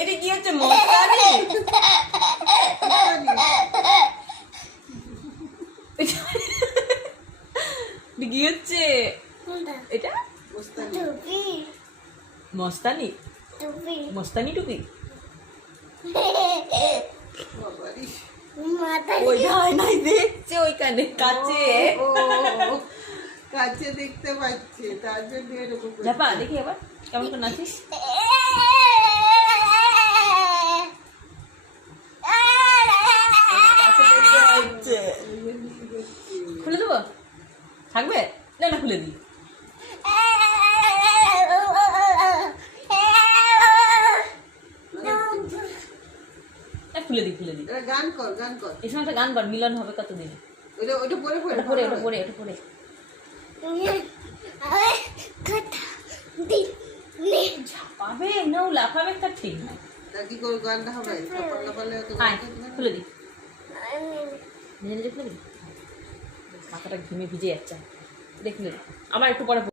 এটা কি হচ্ছে মস্তানি? এটা কি হচ্ছে? এটা মস্তানি, মস্তানি টুপি। ওই নাই দেখছে ওইখানে কাছে, কাছে দেখতে পাচ্ছে তার জন্য এরকম করছে। দেখি আবার কেমন করে নাচিস। খুলে দেবো, থাকবে না? না খুলে দিই। খুলে দিই, খুলে দিই। গান কর, গান কর। এই সময় একটা গান কর, মিলন হবে কতদিনে। ওটা পরে পরে ওটা পরে, ওটা পরে, ওটা পরে। পাবে না, ও লাফাবে, তার ঠিক নাই। কি করে গানটা হবে? খুলে দিই, নিজে নিজে খুলে দিই। মাথাটা ঘিমে ভিজে যাচ্ছে। দেখলে আমার একটু পরে